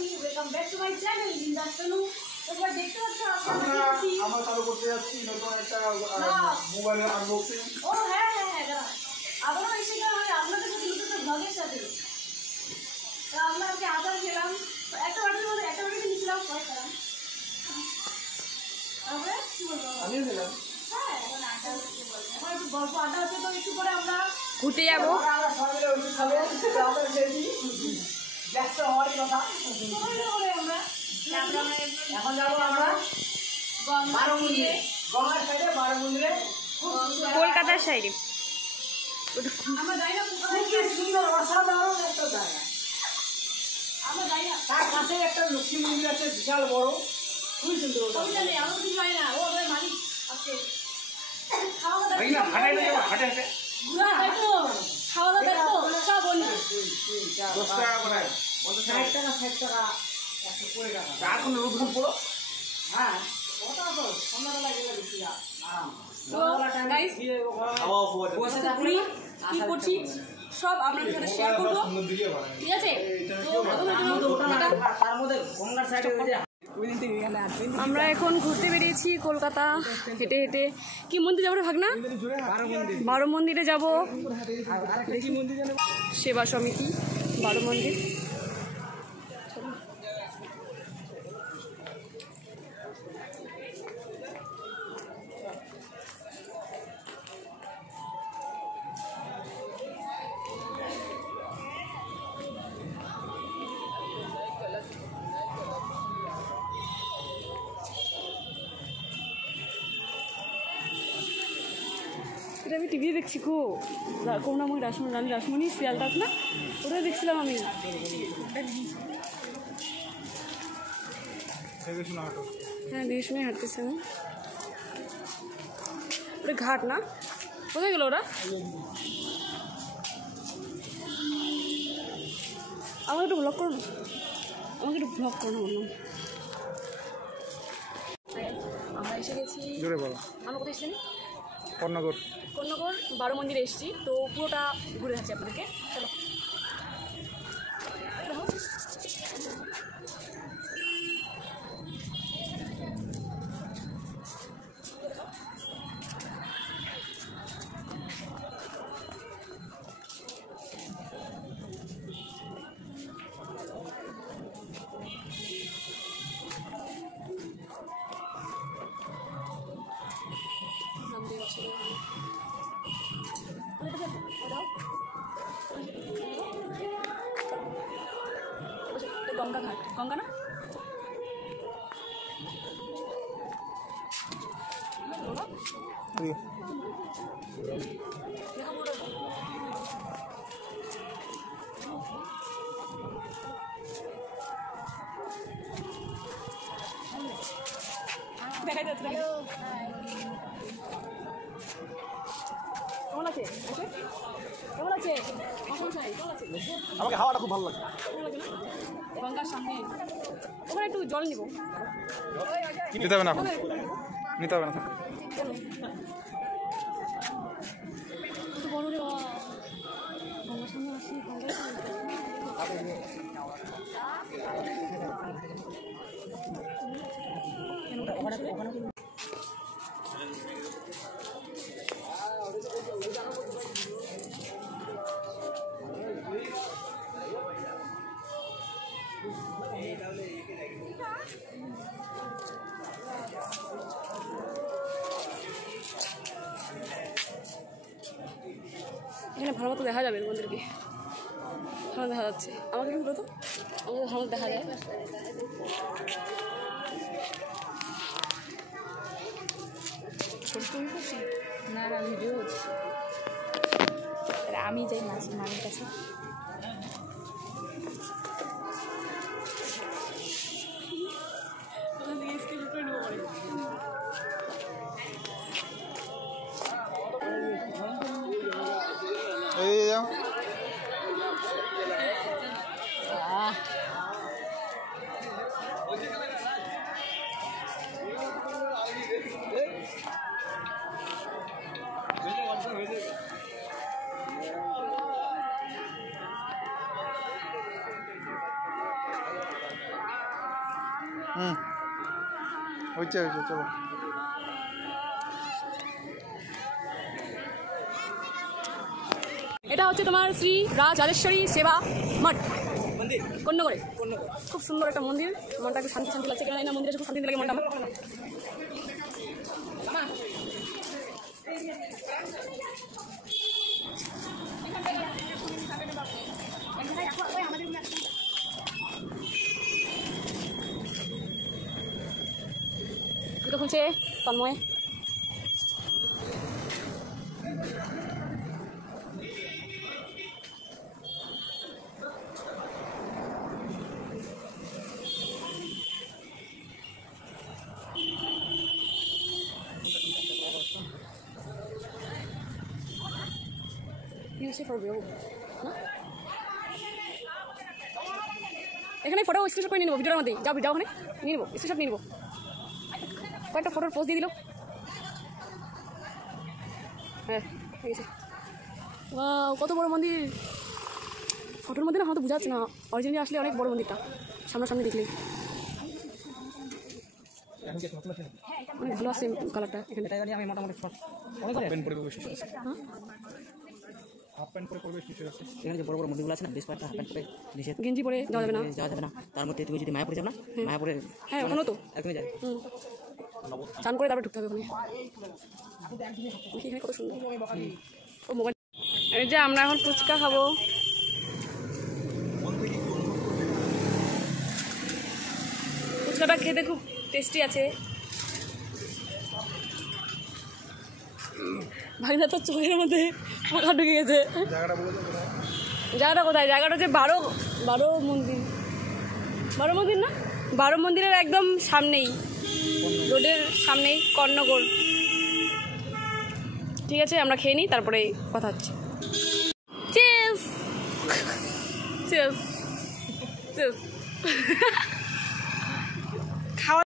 everybody, welcome back to my channel in the afternoon. তোমরা দেখতে পাচ্ছ আমরা চালু করতে যাচ্ছি নতুন একটা মোবাইলের আনবক্সিং। ও হ্যাঁ আবারও এসে গেলাম আপনাদের সাথে নতুন ব্লগের সাথে। আমরা আজকে আদার খেলাম, একটা বাটির মধ্যে একটা বাটি নিয়েছিলাম, পরে খেলাম। তারপরে কি বলবো, আমিও খেলাম। হ্যাঁ এখন একটু গল্প আড্ডা হচ্ছে, তো একটু পরে আমরা ঘুরতে যাবো। আমরা সবাই মিলে ওষুধ খাবো, আমরা খেয়েছি ব্যস্ত হওয়ার কথা। আমরা এখন যাবো আমরা বারোমন্দিরে, গঙ্গার সাইডে বারোমন্দিরে, কলকাতার সাইডে। আমরা যাই না, সুন্দর অসাধারণ একটা জায়গা। আমরা যাই না, তার কাছে একটা লক্ষ্মী মন্দির আছে বিশাল বড়, খুবই সুন্দর। আমি জানি, আমরা কিছু জানি না, ও আমাদের মালিক আজকে খাওয়া দাওয়া খাওয়া দাওয়া দেখো সব বলি 10 টাকা করে 60 টাকা 60 টাকা 120 টাকা। আর কোন রোদ পড়ো? হ্যাঁ ওটা তো সন্ধ্যাবেলা গেলে বেশি আরাম। তো গাইস কি করছি সব আপনাদের সাথে শেয়ার করব, ঠিক আছে? তো তার মধ্যে গঙ্গার সাইডে আমরা এখন ঘুরতে বেরিয়েছি কলকাতা, হেঁটে হেঁটে। কি মন্দির যাবো রে ভাগনা? বারো মন্দিরে যাবো, সেবা সমিতি বারো মন্দির। এটা আমি টিভি দেখছি গো, করুণাময়ী রানী রাসমণি সিরিয়ালটা আছে না, ওটাই দেখছিলাম আমি। হ্যাঁ দেখে শুনে হাঁটতেছে আমি। ওটা ঘাট না, কোথায় গেল ওরা? আমাকে একটু ব্লগ করো না, বললাম। আমরা এসে গেছি, আমরা কোথায় এসেছি? কর্ণগর বারো মন্দিরে এসেছি। তো পুরোটা ঘুরে যাচ্ছি আপনাদেরকে, চলো। গঙ্গা ঘাট, গঙ্গা না? দেখা যাচ্ছে কেমন আছে? আমাকে হাওয়াটা খুব ভালো লাগে। গঙ্গার সামনে ওখানে একটু জল নিব, নিতে হবে না, নিতে হবে না। বড় রে গঙ্গার সামনে আসি, এখানে ভালো মতো দেখা যাবে মন্দিরকে, ভালো দেখা যাচ্ছে। আমাকে কি বলতো, আমাকে ভালো দেখা যায়। ছবি করছি না, ভিডিও হচ্ছে। আমি যাই মায়ের কাছে। হয়েছে চলো। এটা হচ্ছে তোমার শ্রী রাজরাজেশ্বরী সেবা মঠ কন্যগড়ে। খুব সুন্দর একটা মন্দির, মনটা একটু শান্তি শান্তি লাগছে। কেন না মন্দিরে খুব শান্তি লাগে মনটা আমার। জুতো খুলছে তন্ময়। এখানে ফটো স্ক্রিনশট করে নিয়ে নেবো ভিডিওর মধ্যে। যাও যাও ওখানে নিয়ে নেবো, স্ক্রিনশট নিয়ে নেবো। কয়েকটা ফটোর পোস্ট দিয়ে দিল। হ্যাঁ ঠিক আছে। কত বড় মন্দির! ফটোর মধ্যে না হয়তো বোঝা যাচ্ছে না, অরিজিনালি আসলে অনেক বড় মন্দিরটা সামনাসামনি দেখলে। অনেক ভালো আছে কালারটা এখানে। আমি মোটামুটি এখানে যে বড় বড় মন্দিরগুলো আছে না, বেশ কয়েকটা হাফ প্যান্ট পরে নিষেধ, গেঞ্জি পরে যাওয়া যাবে না, যাওয়া যাবে না। তার মধ্যে তুমি যদি মায়াপুরে যাও না, মায়াপুরে হ্যাঁ ওখানেও তো একদমই যাবে। চান করে তারপরে ঢুকতে হবে ওখানে। এখানে কত সুন্দর ও মোবাইল। এই যে আমরা এখন ফুচকা খাবো। ফুচকাটা খেতে খুব টেস্টি আছে। ভাগনা তো চোখের মধ্যে মাখা ঢুকে গেছে। জায়গাটা কোথায়? জায়গাটা হচ্ছে বারো মন্দির না, 12 মন্দিরের একদম সামনেই, রোডের সামনেই কর্ণগড়। ঠিক আছে আমরা খেয়ে নিই, তারপরে কথা হচ্ছে। Cheese cheese cheese